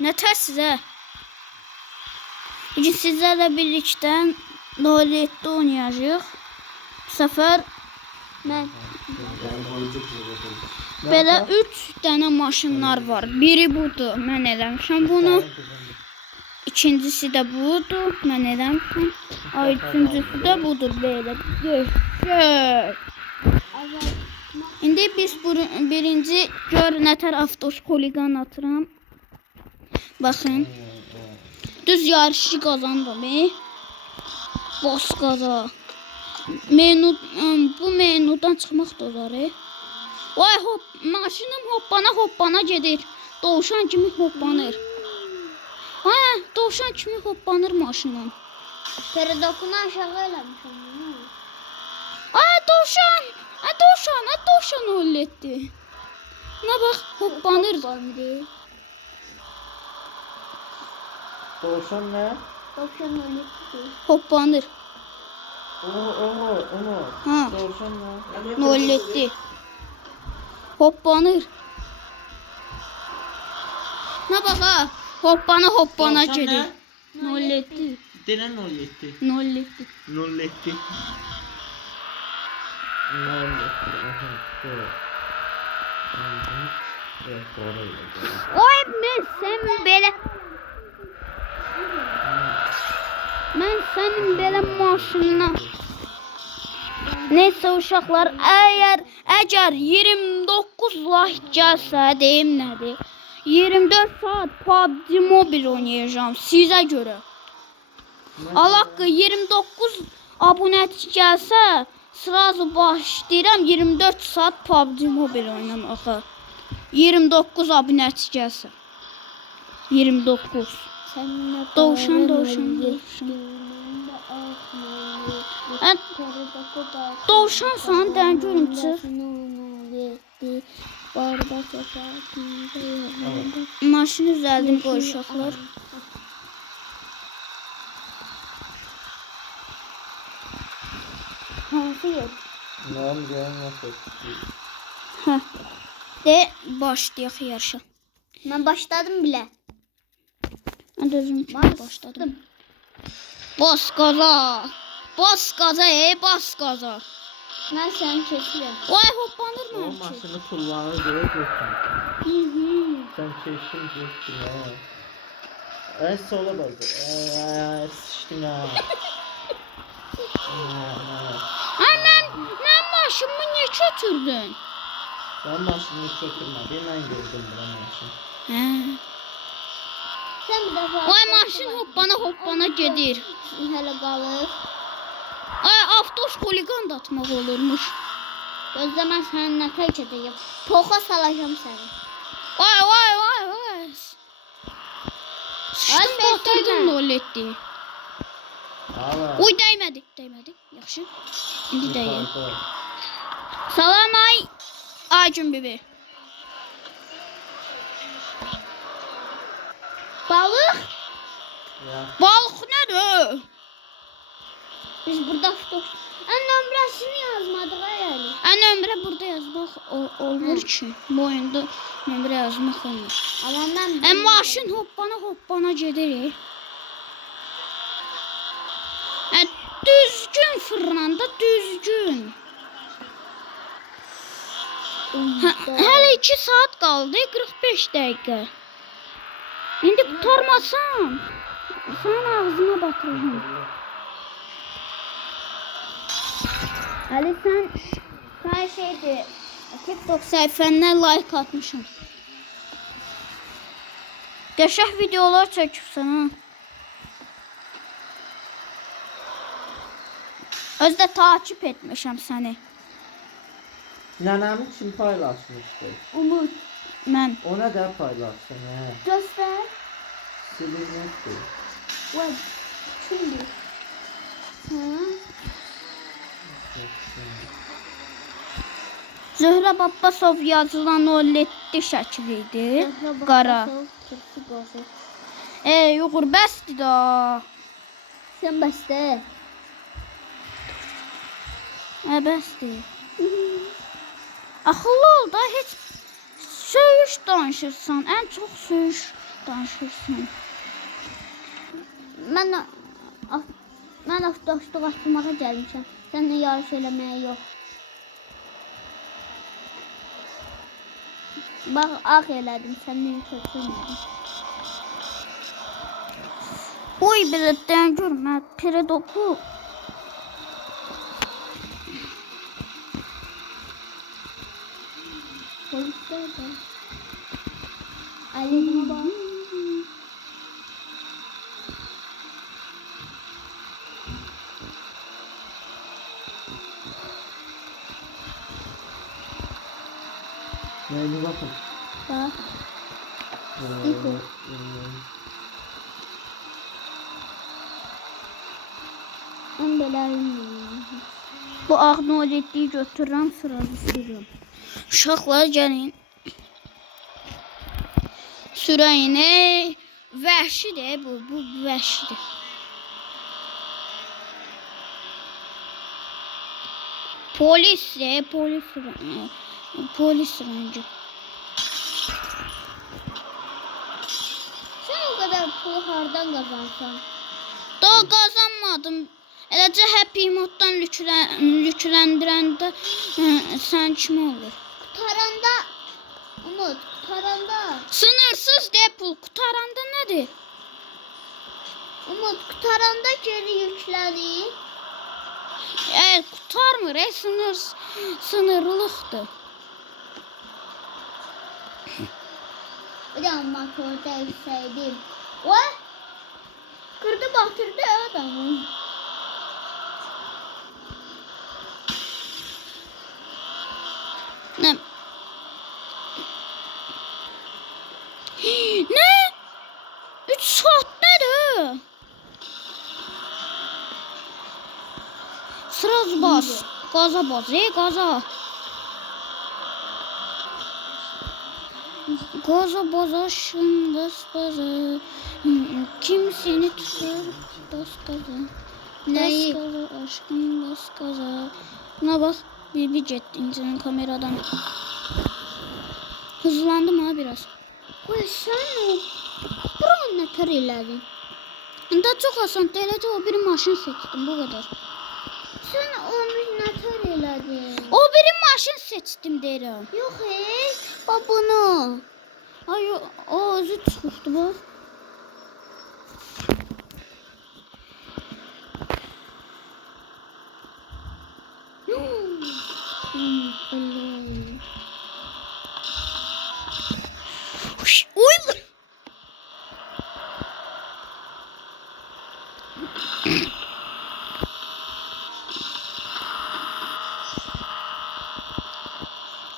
Nə tərsizə? Bugün sizlərlə birlikdə Roletdə oynayacağıq. Bu səfər mən belə 3 dənə maşınlar var. Biri budur, mən eləmişəm bunu. İkincisi də budur, mən eləmişəm. Üçüncüsü də budur, belə. Görüşək. İndi biz birinci gör nətər avtoskoliqan atıram. Baxın. Düz yarışı qazandım. Bas qaza. Bu menudan çıxmaq da olar. Vay hop, maşınım hoppana gedir. Dovşan kimi hoppanır. Ha, dovşan kimi hoppanır maşınım. Peridokunu aşağı eləmişəm. Ay dovşan halletti. Ne bak hoppanır. Dovşan nə? Dovşan öldü. Hoppanır. Onu. Ha. Dovşan nə? Nolletti. Hoppanır. Ne bak ha. Hoppana Dovşan gelir. nə? Nolletti. Denə 07. Nolletti. 07. 07. Oy sen böyle. Ben senin böyle maşınına. Neyse uşaqlar, əgər 29 like gəlsə, deyim nədir? 24 saat PUBG Mobile oynayacağım sizə görə. Alaqqa 29 abunəçi gəlsə, sırası başlayıram 24 saat PUBG Mobile oynamağa. 29 abunəçi gəlsə. 29. Dovşan. Dovşan sana dən görüm çıx. Maşını düzəldim qoy uşaqlar. Hansı yer? Hə. De başlayaq yarışa. Mən başladım bile. Mən də özüm başladım. Bas qaza. Bas qaza, bas qaza. Mən səni keçirəm. Vay hoppanır O mı? maşını kullanır görə götürün. Sen keşin götürün ha. Ay sola bak. Ay sıçtın ha. Mən maşınımı niyə götürdün? Ben maşını götürmə. Mən gördüm bu maşını. Hə. Sən bir dəfə. Vay maşın hoppana gedir. Hələ qalır. Ay avtos xoliqan da atmaq olurmuş. Gözlə mən səni nə tək edəyim. Poxa salacağım səni. Vay. Sıçtım batırdım Roletdi. Uy dəymədi. Yaxşı. İndi dəyir. Salam ay gün bibi. Balıq. Balıq nədir? Biz burada tutuq. Ən nömrəsini yazmadıq yəni. Nömrə burada yazmaq olmur ki. Bu oyunda nömrə yazmaq olmur. Amma mən Maşın hoppana gedir. Düzgün fırlanda düzgün. Hələ 2 saat qaldı, 45 dəqiqə. İndi qurtarmasam, sənin ağzına batıracağım. Hələ sən şeydir, TikTok səhifəndən like atmışım. Qəşəng videolar çəkibsən ha. Özdə takip etmişəm səni. Nənəmi kim paylaşmışdı? Umut. Mən. Ona da paylaşsın hə. Göstər. Silinməkdir. Vay. Kimdir? Zöhrə Babbasov yazılan o leddi şəkli idi. Qara. Yoxur, bəsdir da. Sən bəstə. Bəsdir. Axıllı ol da, heç söyüş danışırsan. Ən çox söyüş danışırsan. Mən avtoşluq atmağa gəlmişəm. Sənlə yarış eləməyə yox. Bax, ağ elədim, səndən köçürmədim. Oy biletdən görmə, Peredoku. Polislər də. Əllərimə bax. Yani bakın. Bax. Ee, Mən belə bilmirəm. Bu ağ noletliyi götürürəm, sırası sürüyorum. Uşaqlar gəlin. Sürəyini. Vəhşidir bu vəhşidir. Polis rəngə. Sən o qədər pulu hardan qazansan? Daha qazanmadım. Eləcə Happy moddan yükləndirəndə sən kim olur? Qutaranda, Umut, qutaranda. Sınırsız deyə pul qutaranda nədir? Umut, qutaranda geri yüklənir. Qutarmır, sınırlıqdır. Bir də motor dəysəydim. Oy! Qırdı batırdı adamı. Nə? Nə? 3 saat nədir? Sırası bas. Gaza bas, gaza. Gaza bas aşkım, bas gaza. Kim seni tutar? Bas gaza. Nəyi? Bas gaza aşkım, bas gaza. Buna bak, bir jet incinin kameradan. Hızlandım ha biraz. Qoy sən o buranı nətər elədin? Da çok asan, eləcə o bir maşın seçtim, bu kadar. Sən onu nətər elədin? O bir maşın seçtim deyirəm. Yox, bax bunu. Ay o özü çıxıbdı bax.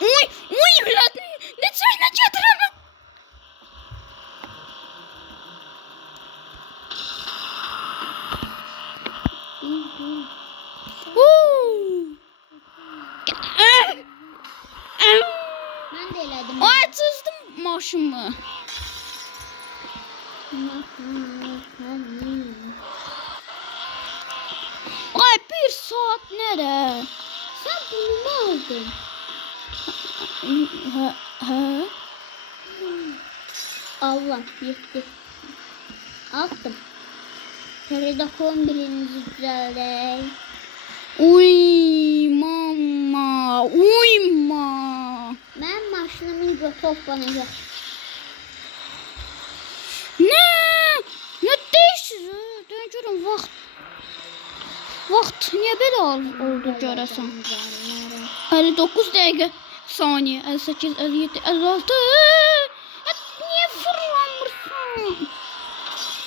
Uy. Uy, ne çayına getiremem. Mən də elədim. Ay çizdim maşımı. Ay bir saat nereye? Sən bunu mu aldın? Hə? Allah, yetti. Aldım. Peredokon birinci düzəldək. Uy mama, uyma. Mən maşınımın götü hoppanacaq. Ne? Ne değişsiz? Dön görün vaxt. Vaxt niye böyle oldu görəsən? 59 dəqiqə saniye, 58, 57, 56. Niye fırlanmırsan?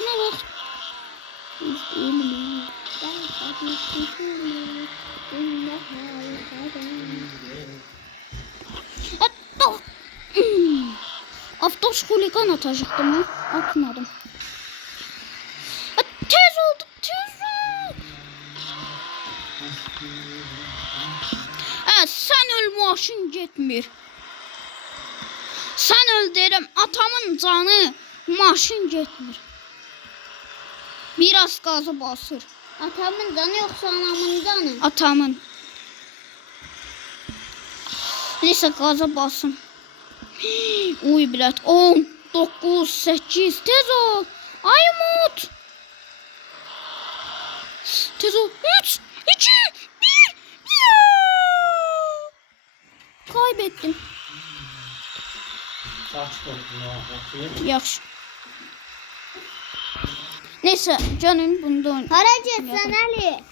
Ne vaxt? Avtoş huligan atacaktım ha. Atmadım. Tez oldu, tez ol. Sen öl, maşın getmir. Sen öl derim, atamın canı, maşın getmir. Biraz gazı basır. Atamın canı yoxsa anamın canı? Atamın. Neyse gaza basın. Uy bilet 10, 9, 8, tez ol. Ay Umut. Tez ol. 3, 2, 1. Kaybettim. Kaç toplu ya? Bakayım. Yaxşı. Neyse canım bunda oynayalım. Hara getsən Əli?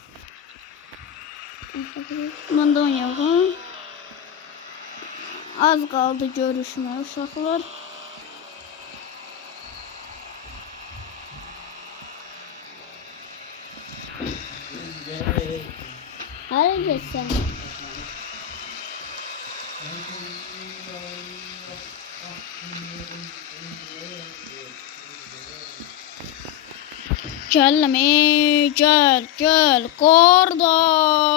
Bunda oynayalım. Az qaldı görüşmə uşaqlar. Hara getsən? Gəlmə, gəl, gəl, qardaş.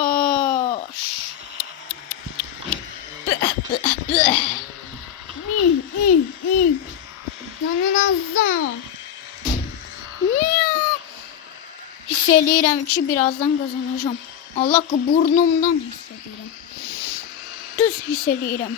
Canın azdan. Hiss eləyirəm ki, birazdan qazanacağam. Allah ki, burnumdan hiss eləyirəm. Düz hiss eləyirəm.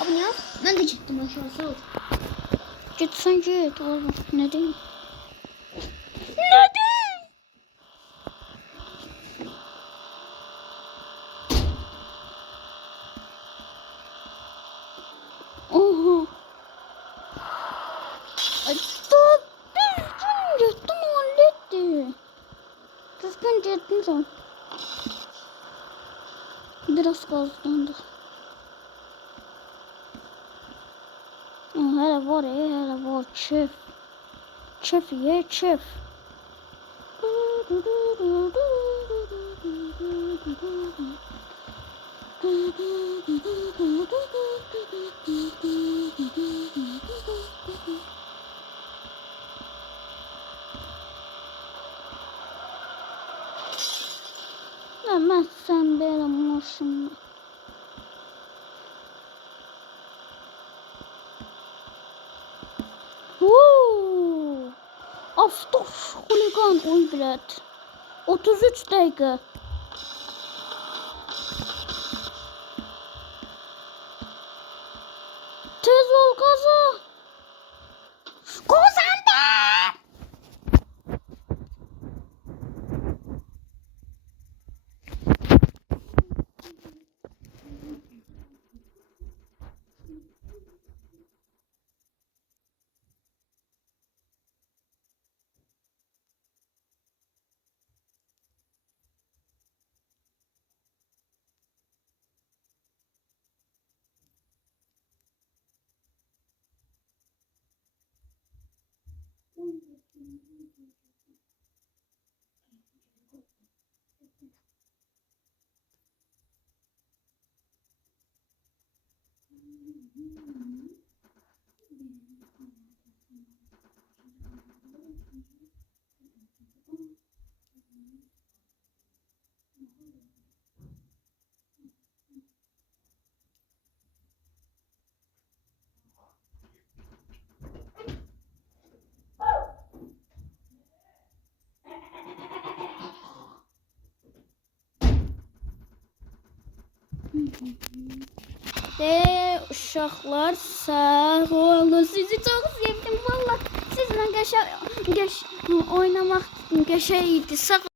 Abi ne yap? Ben de gittim aşağı sağ ol. Gitsən get, oğlum. Nə deyim? Nə deyim? Oha. Ay, düzgün getdim, halletdi. Düzgün getdim sen. Biraz qazdandı. Hele var ya, hele var çöp. Çöp ye çöp. Ben sen böyle maşınla. Avtof xuligan oy bilet. 33 dakika. Tez ol qaza. Qazandım. Uşaqlar sağ olun. Sizi çox sevdim valla. Sizlə qəşəng oynamaq qəşəng idi. Sağ